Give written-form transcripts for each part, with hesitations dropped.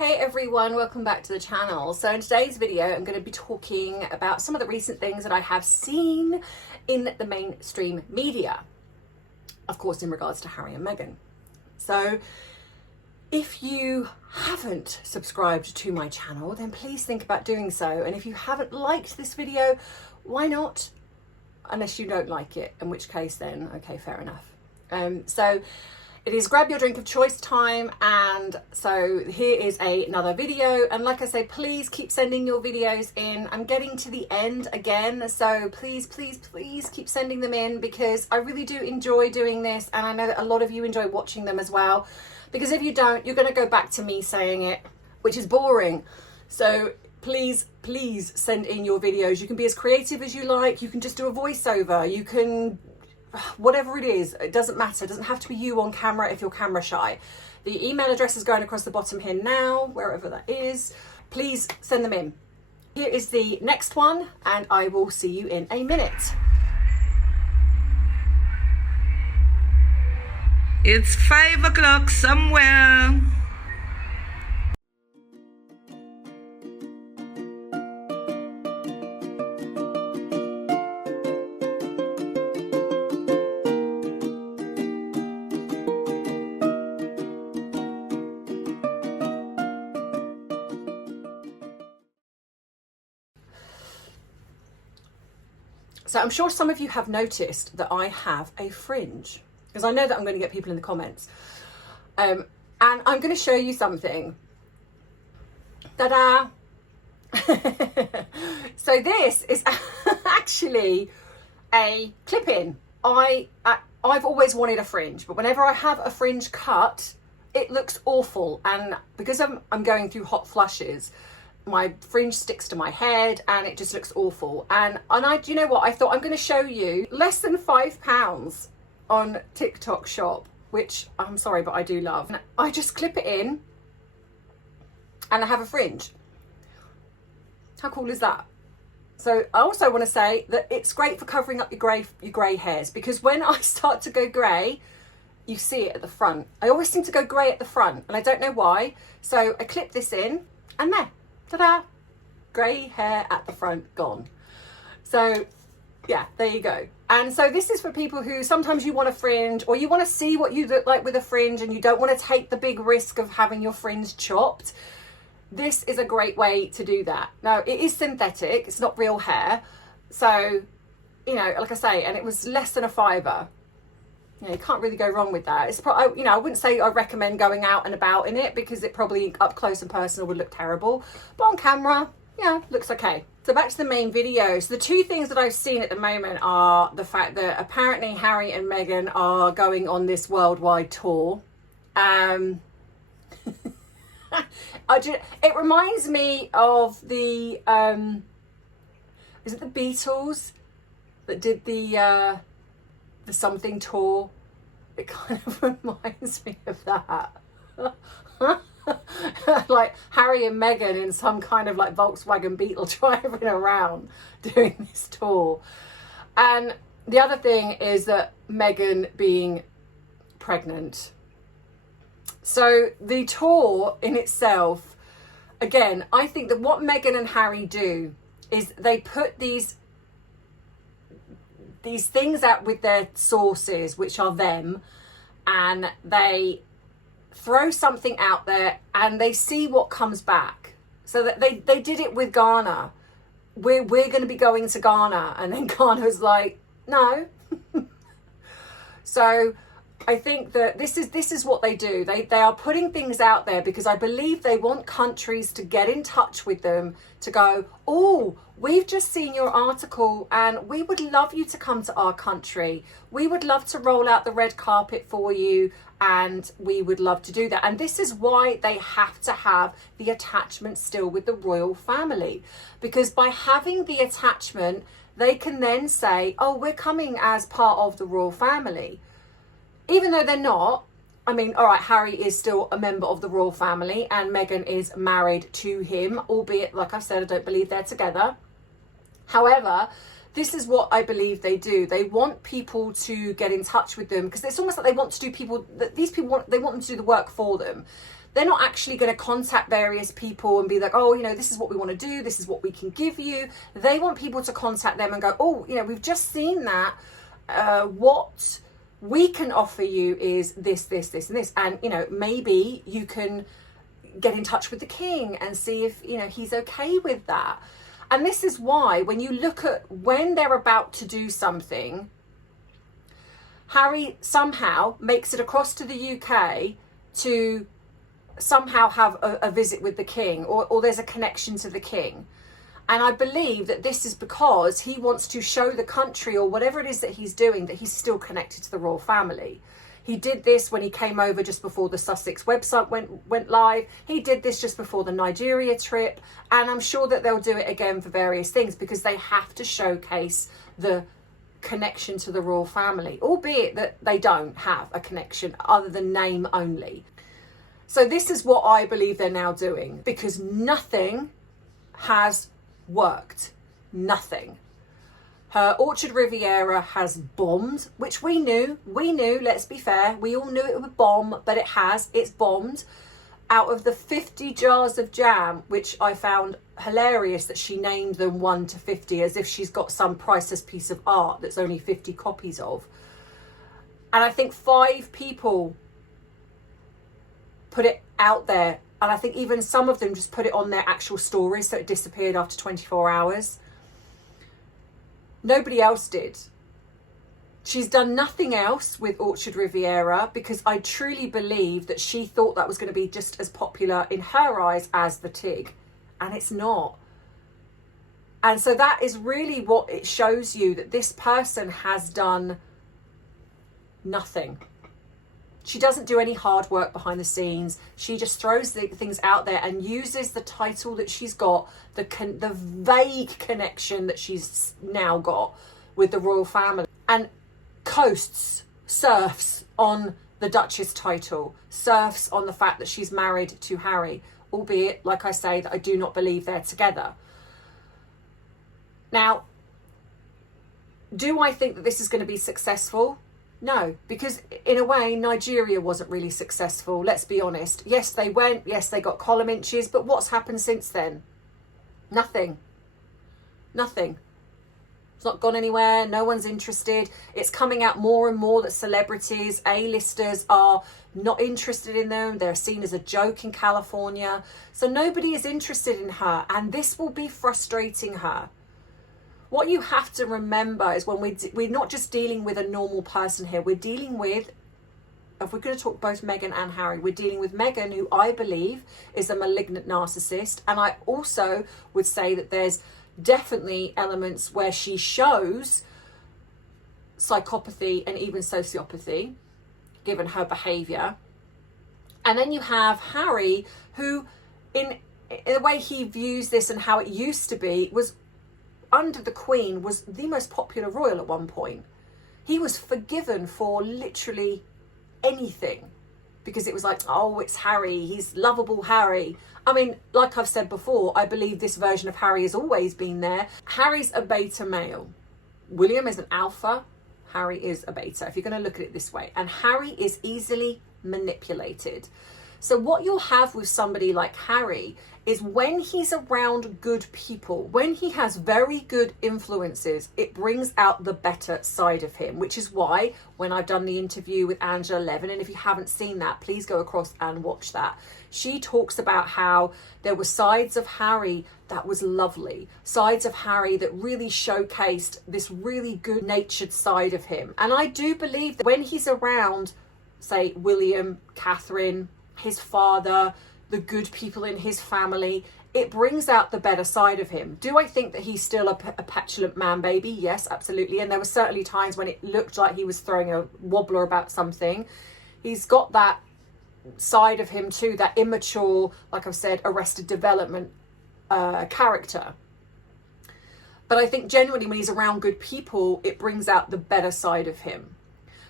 Hey everyone, welcome back to the channel. So in today's video, I'm going to be talking about some of the recent things that I have seen in the mainstream media. Of course, in regards to Harry and Meghan. So if you haven't subscribed to my channel, then please think about doing so. And if you haven't liked this video, why not? Unless you don't like it, in which case then, okay, fair enough. So it is grab your drink of choice time, and so here is another video. And like I say, please keep sending your videos in. I'm getting to the end again, so please keep sending them in, because I really do enjoy doing this, and I know that a lot of you enjoy watching them as well, because if you don't, you're going to go back to me saying it, which is boring. So please send in your videos. You can be as creative as you like. You can just do a voiceover. You can whatever it is, it doesn't matter. It doesn't have to be you on camera if you're camera shy. The email address is going across the bottom here now, wherever that is. Please send them in. Here is the next one, and I will see you in a minute. It's 5 o'clock somewhere. So I'm sure some of you have noticed that I have a fringe, because I know that I'm going to get people in the comments. And I'm going to show you something. Ta-da! So this is actually a clip-in. I've always wanted a fringe, but whenever I have a fringe cut, it looks awful. And because I'm going through hot flushes, my fringe sticks to my head and it just looks awful. And do you know what? I thought I'm going to show you less than £5 on TikTok shop, which I'm sorry, but I do love. And I just clip it in and I have a fringe. How cool is that? So I also want to say that it's great for covering up your grey hairs, because when I start to go grey, you see it at the front. I always seem to go grey at the front and I don't know why. So I clip this in and there. Ta-da! Grey hair at the front, gone. So yeah, there you go. And so this is for people who sometimes you want a fringe, or you want to see what you look like with a fringe and you don't want to take the big risk of having your fringe chopped. This is a great way to do that. Now, it is synthetic, it's not real hair. So, you know, like I say, and it was less than £5. You know, you can't really go wrong with that. It's probably, you know, I wouldn't say I recommend going out and about in it, because it probably up close and personal would look terrible. But on camera, yeah, looks okay. So back to the main video. So the two things that I've seen at the moment are the fact that apparently Harry and Meghan are going on this worldwide tour. It reminds me of the, is it the Beatles that did the something tour? It kind of reminds me of that. Like Harry and Meghan in some kind of like Volkswagen Beetle driving around doing this tour. And the other thing is that Meghan being pregnant. So the tour in itself, again, I think that what Meghan and Harry do is they put these things out with their sources, which are them, and they throw something out there and they see what comes back. So that they did it with Ghana. We're going to be going to Ghana, and then Ghana's like, no. So I think that this is what they do. They are putting things out there because I believe they want countries to get in touch with them to go, oh, we've just seen your article and we would love you to come to our country. We would love to roll out the red carpet for you, and we would love to do that. And this is why they have to have the attachment still with the royal family, because by having the attachment, they can then say, oh, we're coming as part of the royal family. Even though they're not. I mean, all right, Harry is still a member of the royal family and Meghan is married to him, albeit, like I've said, I don't believe they're together. However, this is what I believe they do. They want people to get in touch with them, because it's almost like they want to do they want them to do the work for them. They're not actually going to contact various people and be like, oh, you know, this is what we want to do, this is what we can give you. They want people to contact them and go, oh, you know, we've just seen that. What we can offer you is this, this, this, and this. And, you know, maybe you can get in touch with the king and see if, you know, he's okay with that. And this is why when you look at when they're about to do something, Harry somehow makes it across to the UK to somehow have a visit with the king, or there's a connection to the king. And I believe that this is because he wants to show the country, or whatever it is that he's doing, that he's still connected to the royal family. He did this when he came over just before the Sussex website went live. He did this just before the Nigeria trip. And I'm sure that they'll do it again for various things, because they have to showcase the connection to the royal family, albeit that they don't have a connection other than name only. So this is what I believe they're now doing, because nothing has worked. Nothing. Her Orchard Riviera has bombed, which we knew, let's be fair. We all knew it would bomb, but it's bombed. Out of the 50 jars of jam, which I found hilarious that she named them 1 to 50, as if she's got some priceless piece of art that's only 50 copies of. And I think 5 people put it out there, and I think even some of them just put it on their actual stories, so it disappeared after 24 hours. Nobody else did. She's done nothing else with Orchard Riviera, because I truly believe that she thought that was going to be just as popular in her eyes as the Tig, and it's not. And so that is really what it shows you, that this person has done nothing. She doesn't do any hard work behind the scenes. She just throws the things out there and uses the title that she's got, the vague connection that she's now got with the royal family, and surfs on the Duchess title, surfs on the fact that she's married to Harry, albeit, like I say, that I do not believe they're together. Now, do I think that this is going to be successful? No, because in a way, Nigeria wasn't really successful. Let's be honest. Yes, they went. Yes, they got column inches. But what's happened since then? Nothing. Nothing. It's not gone anywhere. No one's interested. It's coming out more and more that celebrities, A-listers, are not interested in them. They're seen as a joke in California. So nobody is interested in her. And this will be frustrating her. What you have to remember is when we're not just dealing with a normal person here. We're dealing with, if we're going to talk both Meghan and Harry, we're dealing with Meghan, who I believe is a malignant narcissist. And I also would say that there's definitely elements where she shows psychopathy and even sociopathy, given her behaviour. And then you have Harry, who in the way he views this and how it used to be, was under the Queen, was the most popular royal at one point. He was forgiven for literally anything, because it was like, oh, it's Harry, he's lovable Harry. I mean, like I've said before, I believe this version of Harry has always been there. Harry's a beta male. William is an alpha. Harry is a beta, if you're going to look at it this way. And Harry is easily manipulated. So what you'll have with somebody like Harry is when he's around good people, when he has very good influences, it brings out the better side of him, which is why when I've done the interview with Angela Levin, and if you haven't seen that, please go across and watch that. She talks about how there were sides of Harry that was lovely, sides of Harry that really showcased this really good natured side of him. And I do believe that when he's around, say, William, Catherine, his father, the good people in his family, it brings out the better side of him. Do I think that he's still a petulant man baby? Yes, absolutely. And there were certainly times when it looked like he was throwing a wobbler about something. He's got that side of him too, that immature, like I've said, Arrested Development character. But I think generally when he's around good people, it brings out the better side of him.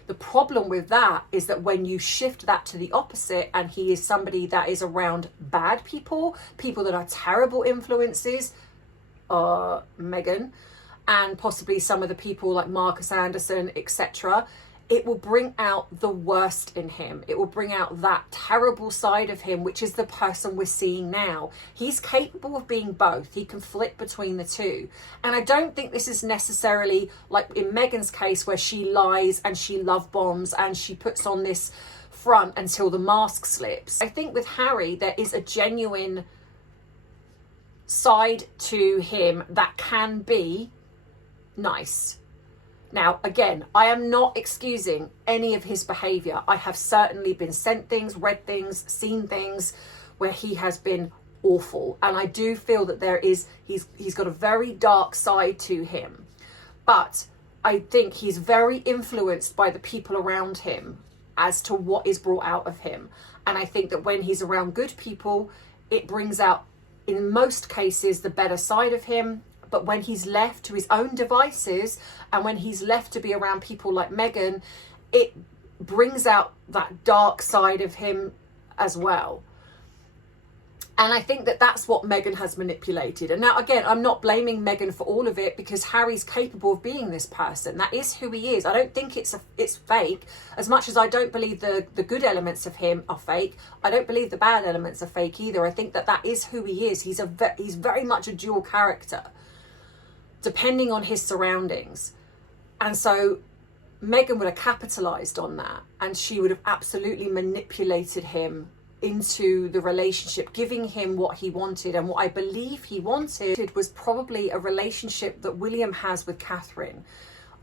The problem with that is that when you shift that to the opposite, and he is somebody that is around bad people, people that are terrible influences, Meghan, and possibly some of the people like Marcus Anderson, etc., it will bring out the worst in him. It will bring out that terrible side of him, which is the person we're seeing now. He's capable of being both. He can flip between the two. And I don't think this is necessarily like in Meghans' case where she lies and she love bombs and she puts on this front until the mask slips. I think with Harry, there is a genuine side to him that can be nice. Now, again, I am not excusing any of his behaviour. I have certainly been sent things, read things, seen things where he has been awful. And I do feel that he's got a very dark side to him. But I think he's very influenced by the people around him as to what is brought out of him. And I think that when he's around good people, it brings out, in most cases, the better side of him. But when he's left to his own devices and when he's left to be around people like Meghan, it brings out that dark side of him as well. And I think that that's what Meghan has manipulated. And now, again, I'm not blaming Meghan for all of it because Harry's capable of being this person. That is who he is. I don't think it's fake. As much as I don't believe the good elements of him are fake, I don't believe the bad elements are fake either. I think that is who he is. He's very much a dual character, depending on his surroundings. And so Meghan would have capitalized on that, and she would have absolutely manipulated him into the relationship, giving him what he wanted. And what I believe he wanted was probably a relationship that William has with Catherine.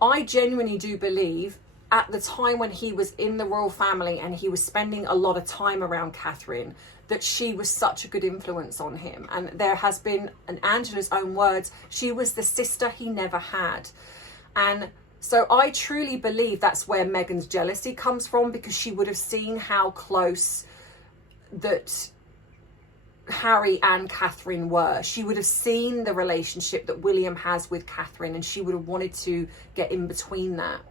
I genuinely do believe at the time when he was in the royal family and he was spending a lot of time around Catherine, that she was such a good influence on him. And there has been, in Angela's own words, she was the sister he never had. And so I truly believe that's where Meghan's jealousy comes from, because she would have seen how close that Harry and Catherine were. She would have seen the relationship that William has with Catherine, and she would have wanted to get in between that.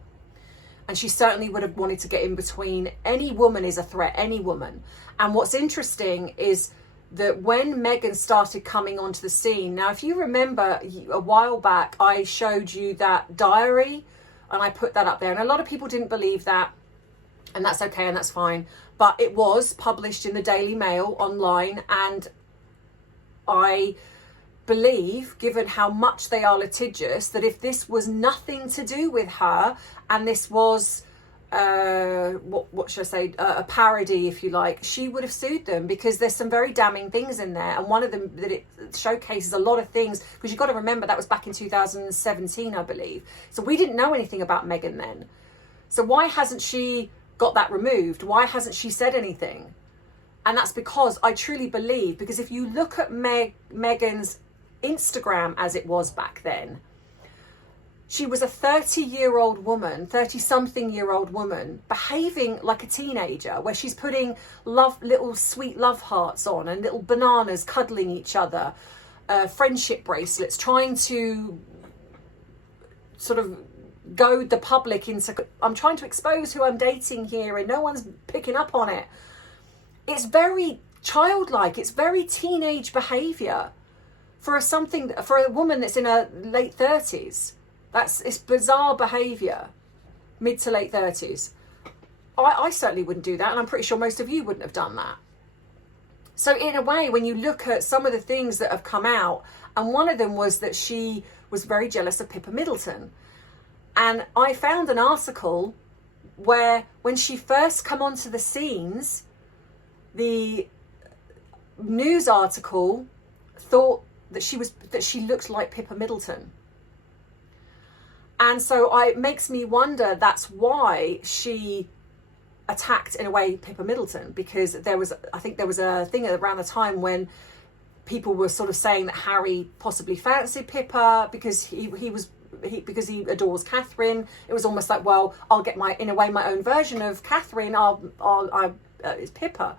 And she certainly would have wanted to get in between. Any woman is a threat, any woman. And what's interesting is that when Meghan started coming onto the scene, now if you remember a while back, I showed you that diary and I put that up there. And a lot of people didn't believe that, and that's okay and that's fine. But it was published in the Daily Mail online, and I believe, given how much they are litigious, that if this was nothing to do with her and this was what should I say, a parody, if you like, she would have sued them, because there's some very damning things in there. And one of them, that it showcases a lot of things, because you've got to remember that was back in 2017, I believe. So we didn't know anything about Meghan then. So why hasn't she got that removed? Why hasn't she said anything? And that's because I truly believe, because if you look at Meghan's Instagram as it was back then, she was a 30-year-old woman, 30-something-year-old woman, behaving like a teenager, where she's putting little sweet love hearts on and little bananas, cuddling each other, friendship bracelets, trying to sort of goad the public into, I'm trying to expose who I'm dating here and no one's picking up on it. It's very childlike. It's very teenage behaviour for a woman that's in her late 30s. It's bizarre behaviour, mid to late 30s. I certainly wouldn't do that, and I'm pretty sure most of you wouldn't have done that. So in a way, when you look at some of the things that have come out, and one of them was that she was very jealous of Pippa Middleton. And I found an article where when she first come onto the scenes, the news article thought that she looked like Pippa Middleton. And so it makes me wonder that's why she attacked, in a way, Pippa Middleton, because I think there was a thing around the time when people were sort of saying that Harry possibly fancied Pippa because because he adores Catherine. It was almost like, well, I'll get my own version of Catherine. It's Pippa.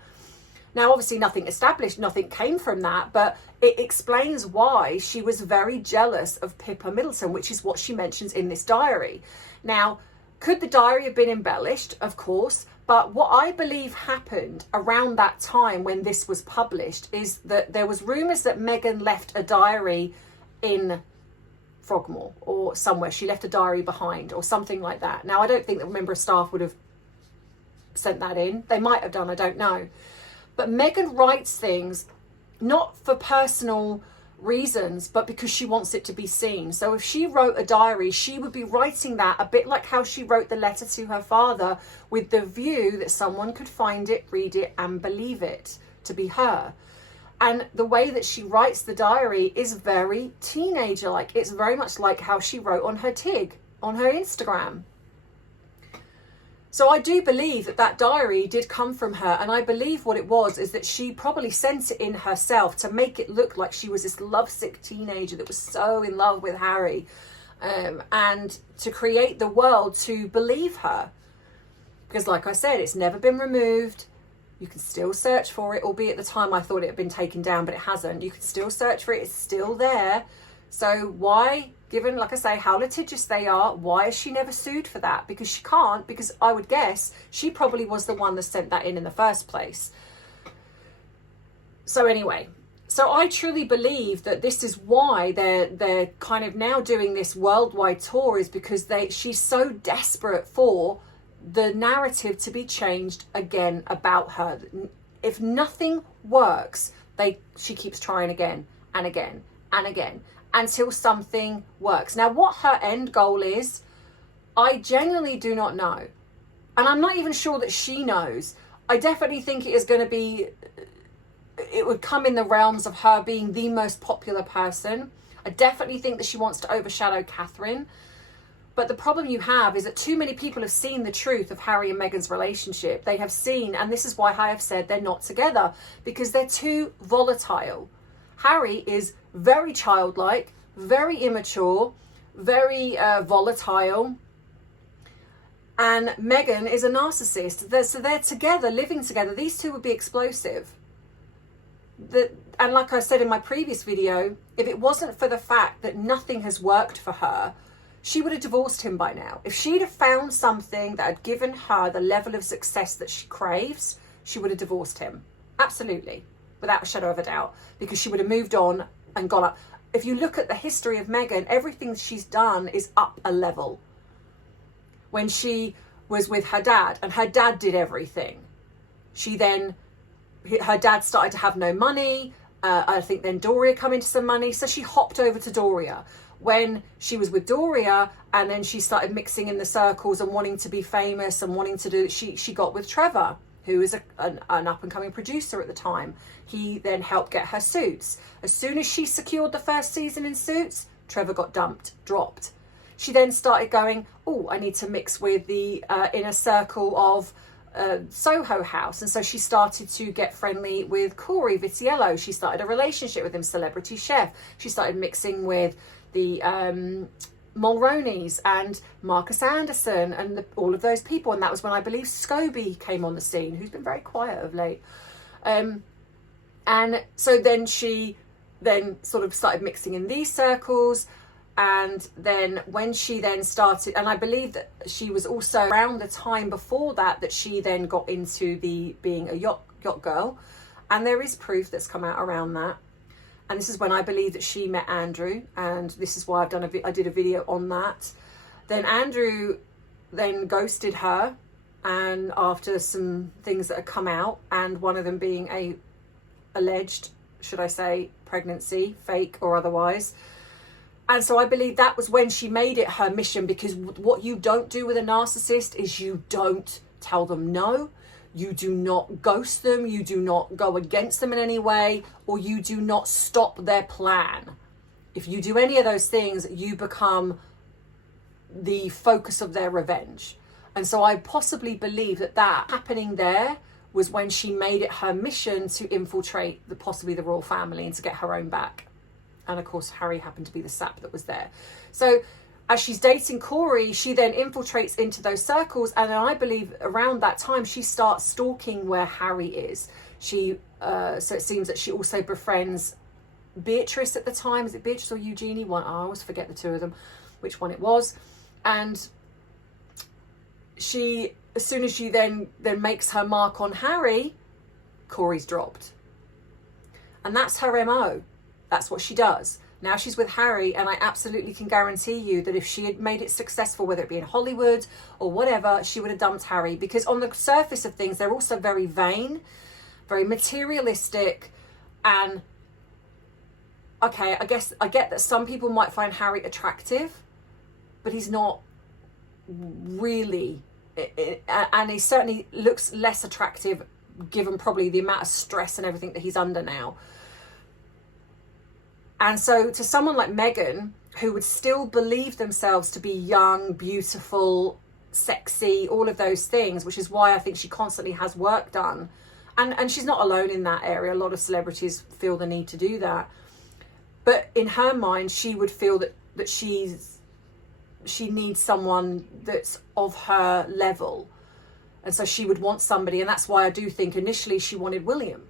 Now, obviously, nothing came from that, but it explains why she was very jealous of Pippa Middleton, which is what she mentions in this diary. Now, could the diary have been embellished? Of course. But what I believe happened around that time when this was published is that there was rumours that Meghan left a diary in Frogmore or somewhere. She left a diary behind or something like that. Now, I don't think that a member of staff would have sent that in. They might have done, I don't know. But Meghan writes things not for personal reasons, but because she wants it to be seen. So if she wrote a diary, she would be writing that a bit like how she wrote the letter to her father, with the view that someone could find it, read it, and believe it to be her. And the way that she writes the diary is very teenager-like. It's very much like how she wrote on her TIG, on her Instagram. So I do believe that that diary did come from her. And I believe what it was is that she probably sent it in herself to make it look like she was this lovesick teenager that was so in love with Harry. And to create the world to believe her. Because like I said, it's never been removed. You can still search for it, albeit at the time I thought it had been taken down, but it hasn't. You can still search for it. It's still there. So why, given, like I say, how litigious they are, why is she never sued for that? Because she can't, because I would guess she probably was the one that sent that in the first place. So anyway, so I truly believe that this is why they're kind of now doing this worldwide tour, is because she's so desperate for the narrative to be changed again about her. If nothing works, she keeps trying again and again and again until something works. Now, what her end goal is, I genuinely do not know. And I'm not even sure that she knows. I definitely think it is going to be, it would come in the realms of her being the most popular person. I definitely think that she wants to overshadow Catherine. But the problem you have is that too many people have seen the truth of Harry and Meghan's relationship. They have seen, and this is why I have said they're not together, because they're too volatile. Harry is very childlike, very immature, very volatile. And Meghan is a narcissist. So they're together, living together. These two would be explosive. And like I said in my previous video, if it wasn't for the fact that nothing has worked for her, she would have divorced him by now. If she'd have found something that had given her the level of success that she craves, she would have divorced him. Absolutely. Without a shadow of a doubt. Because she would have moved on and gone up. If you look at the history of Meghan, everything she's done is up a level. When she was with her dad, and her dad did everything. Her dad started to have no money. I think then Doria come into some money. So she hopped over to Doria. When she was with Doria, and then she started mixing in the circles and wanting to be famous and wanting to do, she got with Trevor, who is an up and coming producer at the time. He then helped get her Suits. As soon as she secured the first season in Suits, Trevor got dropped. She then started going, oh, I need to mix with the inner circle of Soho House. And so she started to get friendly with Corey Vitiello. She started a relationship with him, celebrity chef. She started mixing with the Mulroneys and Marcus Anderson and all of those people. And that was when I believe Scobie came on the scene, who's been very quiet of late. And so then she sort of started mixing in these circles. And then when she then started, and I believe that she was also around the time before that she then got into being a yacht girl. And there is proof that's come out around that. And this is when I believe that she met Andrew, and this is why I did a video on that. Then Andrew then ghosted her, and after some things that had come out, and one of them being a alleged, should I say, pregnancy, fake or otherwise. And so I believe that was when she made it her mission, because what you don't do with a narcissist is you don't tell them no. You do not ghost them, you do not go against them in any way, or you do not stop their plan. If you do any of those things, you become the focus of their revenge. And so I possibly believe that happening there was when she made it her mission to infiltrate possibly the royal family and to get her own back. And of course, Harry happened to be the sap that was there. So as she's dating Corey, she then infiltrates into those circles. And I believe around that time, she starts stalking where Harry is. So it seems that she also befriends Beatrice at the time. Is it Beatrice or Eugenie? I always forget the two of them, which one it was. And as soon as she then makes her mark on Harry, Corey's dropped. And that's her MO. That's what she does. Now she's with Harry, and I absolutely can guarantee you that if she had made it successful, whether it be in Hollywood or whatever, she would have dumped Harry. Because on the surface of things, they're also very vain, very materialistic, and okay, I guess I get that some people might find Harry attractive, but he's not really, and he certainly looks less attractive given probably the amount of stress and everything that he's under now. And so to someone like Meghan, who would still believe themselves to be young, beautiful, sexy, all of those things, which is why I think she constantly has work done. And she's not alone in that area. A lot of celebrities feel the need to do that. But in her mind, she would feel that she needs someone that's of her level. And so she would want somebody. And that's why I do think initially she wanted William.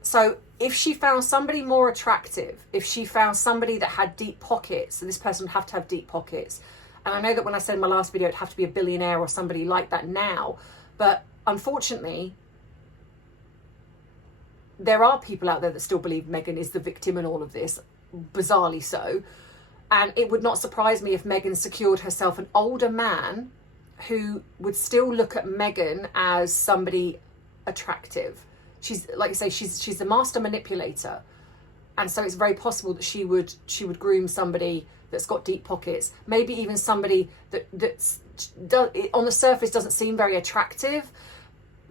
So if she found somebody more attractive, if she found somebody that had deep pockets, so this person would have to have deep pockets. And I know that when I said in my last video, it'd have to be a billionaire or somebody like that now. But unfortunately, there are people out there that still believe Meghan is the victim in all of this, bizarrely so. And it would not surprise me if Meghan secured herself an older man who would still look at Meghan as somebody attractive. She's, like I say, she's the master manipulator. And so it's very possible that she would groom somebody that's got deep pockets, maybe even somebody that's on the surface doesn't seem very attractive,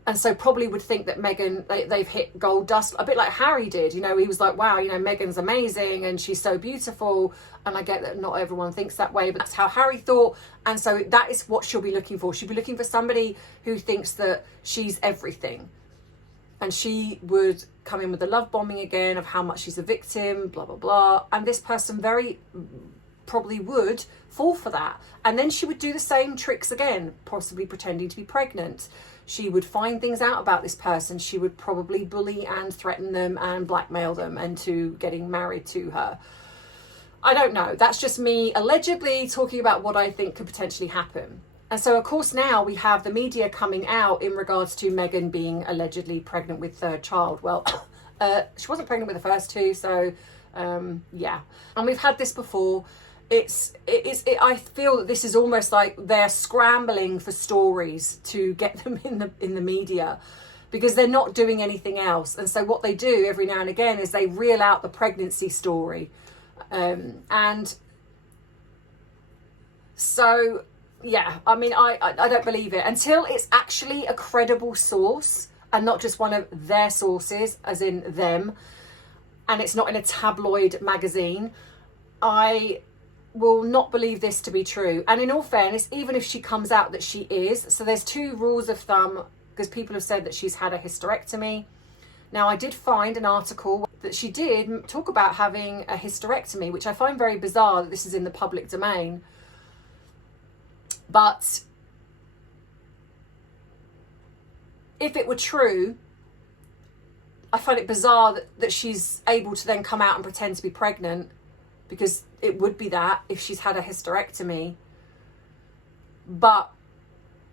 and so probably would think that Meghan, they've hit gold dust, a bit like Harry did. You know, he was like, wow, you know, Meghan's amazing and she's so beautiful. And I get that not everyone thinks that way, but that's how Harry thought. And so that is what she'll be looking for. She'll be looking for somebody who thinks that she's everything. And she would come in with the love bombing again of how much she's a victim, blah, blah, blah. And this person very probably would fall for that. And then she would do the same tricks again, possibly pretending to be pregnant. She would find things out about this person. She would probably bully and threaten them and blackmail them into getting married to her. I don't know. That's just me allegedly talking about what I think could potentially happen. And so, of course, now we have the media coming out in regards to Meghan being allegedly pregnant with third child. Well, she wasn't pregnant with the first two, so yeah. And we've had this before. I feel that this is almost like they're scrambling for stories to get them in the media, because they're not doing anything else. And so what they do every now and again is they reel out the pregnancy story, and so yeah, I mean, I don't believe it until it's actually a credible source and not just one of their sources, as in them, and it's not in a tabloid magazine. I will not believe this to be true. And in all fairness, even if she comes out that she is, so there's two rules of thumb, because people have said that she's had a hysterectomy. Now, I did find an article that she did talk about having a hysterectomy, which I find very bizarre that this is in the public domain. But if it were true, I find it bizarre that she's able to then come out and pretend to be pregnant, because it would be that if she's had a hysterectomy. But,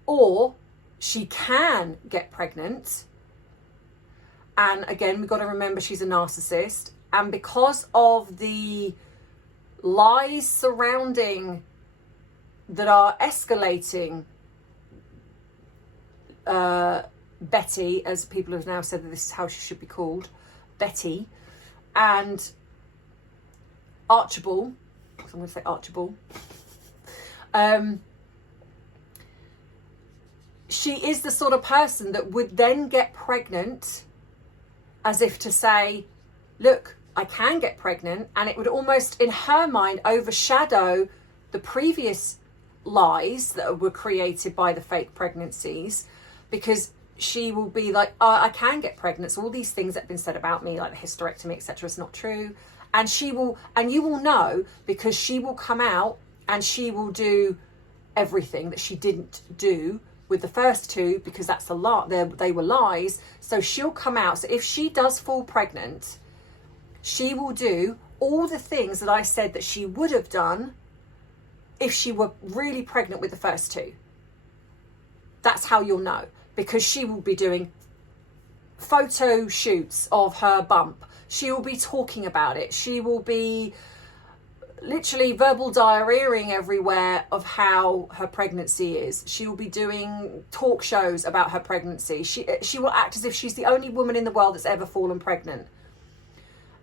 or she can get pregnant. And again, we've got to remember she's a narcissist. And because of the lies surrounding that are escalating Betty, as people have now said that this is how she should be called, Betty, and Archibald, so I'm going to say Archibald, she is the sort of person that would then get pregnant as if to say, look, I can get pregnant, and it would almost, in her mind, overshadow the previous lies that were created by the fake pregnancies, because she will be like, oh, I can get pregnant, so all these things that have been said about me, like the hysterectomy, etc., is not true. And she will, and you will know, because she will come out and she will do everything that she didn't do with the first two, because that's a lot. They were lies. So she'll come out. So if she does fall pregnant, she will do all the things that I said that she would have done if she were really pregnant with the first two. That's how you'll know, because she will be doing photo shoots of her bump. She will be talking about it. She will be literally verbal diarrheaing everywhere of how her pregnancy is. She will be doing talk shows about her pregnancy. She will act as if she's the only woman in the world that's ever fallen pregnant.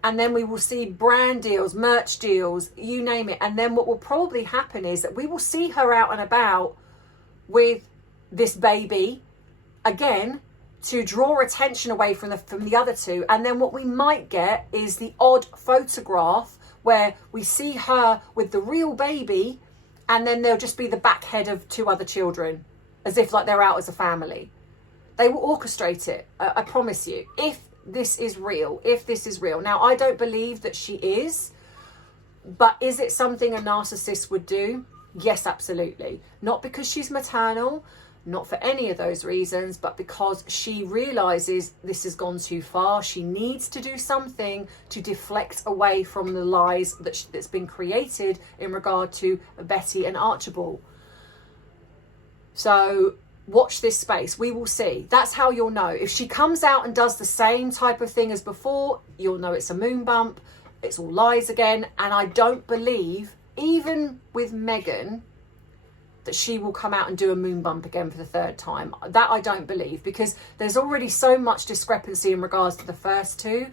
And then we will see brand deals, merch deals, you name it. And then what will probably happen is that we will see her out and about with this baby again to draw attention away from the other two. And then what we might get is the odd photograph where we see her with the real baby, and then there'll just be the back head of two other children, as if like they're out as a family. They will orchestrate it, I promise you, if this is real. Now, I don't believe that she is, but is it something a narcissist would do? Yes, absolutely. Not because she's maternal, not for any of those reasons, but because she realizes this has gone too far. She needs to do something to deflect away from the lies that's been created in regard to Betty and Archibald. So watch this space. We will see. That's how you'll know. If she comes out and does the same type of thing as before, you'll know it's a moon bump. It's all lies again. And I don't believe, even with Meghan, that she will come out and do a moon bump again for the third time. That I don't believe, because there's already so much discrepancy in regards to the first two,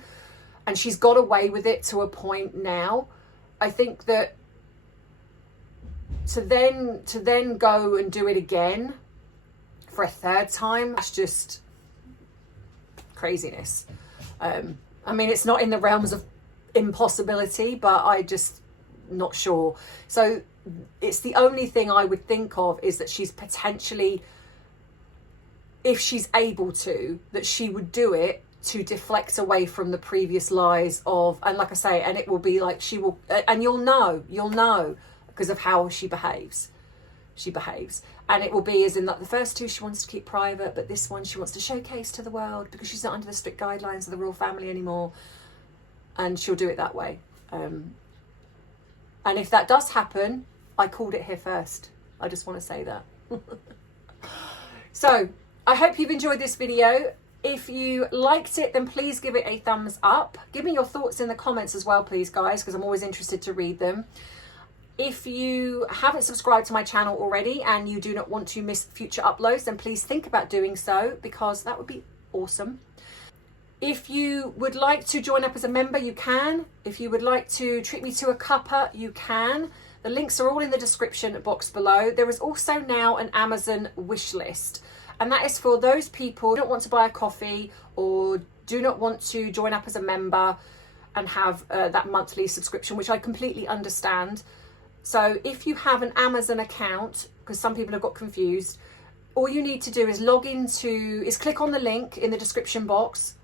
and she's got away with it to a point now. I think that to then go and do it again for a third time, that's just craziness. I mean, it's not in the realms of impossibility, but I just not sure. So it's the only thing I would think of is that she's potentially, if she's able to, that she would do it to deflect away from the previous lies of, and like I say, and it will be like she will, and you'll know because of how she behaves. And it will be as in that the first two she wants to keep private, but this one she wants to showcase to the world because she's not under the strict guidelines of the royal family anymore, and she'll do it that way. And if that does happen, I called it here first. I just want to say that. So I hope you've enjoyed this video. If you liked it, then please give it a thumbs up. Give me your thoughts in the comments as well, please, guys, because I'm always interested to read them. If you haven't subscribed to my channel already and you do not want to miss future uploads, then please think about doing so, because that would be awesome. If you would like to join up as a member, you can. If you would like to treat me to a cuppa, you can. The links are all in the description box below. There is also now an Amazon wish list, and that is for those people who don't want to buy a coffee or do not want to join up as a member and have that monthly subscription, which I completely understand. So if you have an Amazon account, because some people have got confused, all you need to do is click on the link in the description box,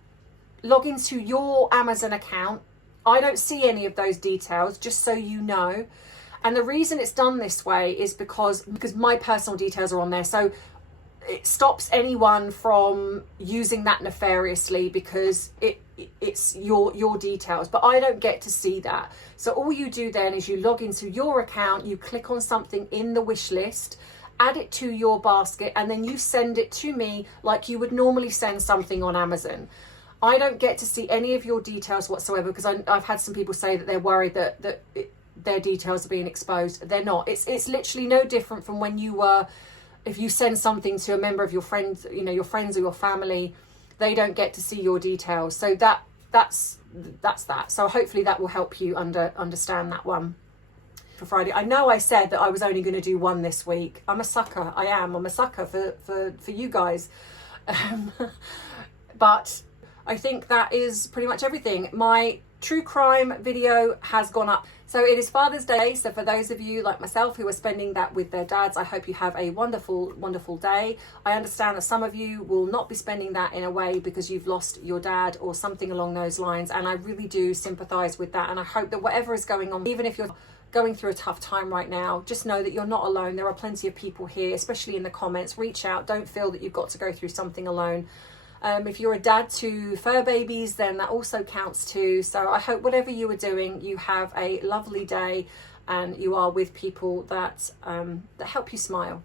log into your Amazon account. I don't see any of those details, just so you know. And the reason it's done this way is because my personal details are on there. So it stops anyone from using that nefariously, because it's your details, but I don't get to see that. So all you do then is you log into your account, you click on something in the wish list, add it to your basket, and then you send it to me like you would normally send something on Amazon. I don't get to see any of your details whatsoever, because I've had some people say that they're worried that their details are being exposed. They're not. It's literally no different from when you were, if you send something to a member of your friends, your friends or your family, they don't get to see your details. So that's that. So hopefully that will help you understand that one for Friday. I know I said that I was only going to do one this week. I'm a sucker. I'm a sucker for you guys. But I think that is pretty much everything. My true crime video has gone up. So it is Father's Day. So for those of you like myself who are spending that with their dads, I hope you have a wonderful, wonderful day. I understand that some of you will not be spending that in a way because you've lost your dad or something along those lines. And I really do sympathise with that. And I hope that whatever is going on, even if you're going through a tough time right now, just know that you're not alone. There are plenty of people here, especially in the comments. Reach out. Don't feel that you've got to go through something alone. If you're a dad to fur babies, then that also counts too. So I hope whatever you are doing, you have a lovely day and you are with people that help you smile.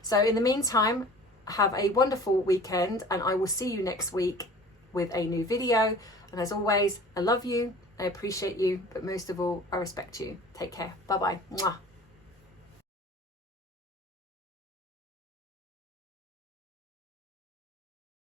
So in the meantime, have a wonderful weekend, and I will see you next week. with a new video. And as always, I love you, I appreciate you, but most of all, I respect you. Take care. Bye bye. Mwah.